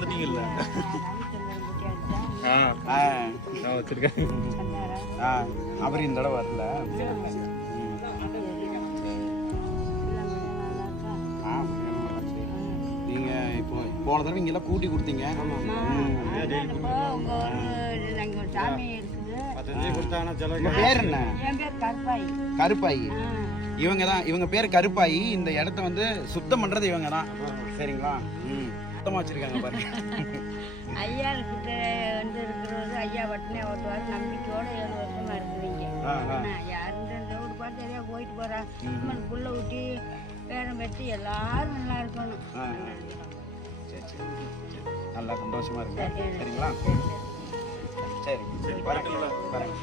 வந்துட்டீங்கல்ல. நான் வச்சிருக்கேன். அவர் இந்த தடவை வரல. நீங்க இப்போ போன தடவை இங்கெல்லாம் கூட்டி கொடுத்தீங்க. பேர் என்ன? கருப்பாயி. இவங்க பேர் கருப்பாயி. இந்த இடத்த வந்து சுத்தம் பண்றது இவங்க தான். சரிங்களா? சுத்தமா வச்சிருக்காங்க பாருங்க. ஐயா கிட்ட வந்து இருக்கிறது ஐயா வட்டினே ஓட்டுவார். நம்பிக்கையோட 7 வருஷமா இருக்குறீங்க. யாருன்ற ரோடு பார்த்து எதையா போயிட்டு போறா. புள்ள ஊட்டி பேரம் பெற்று எல்லாரும் நல்லா இருக்கணும். நல்லா சந்தோஷமா இருக்கு. சரிங்களா? சரி, வரேன்.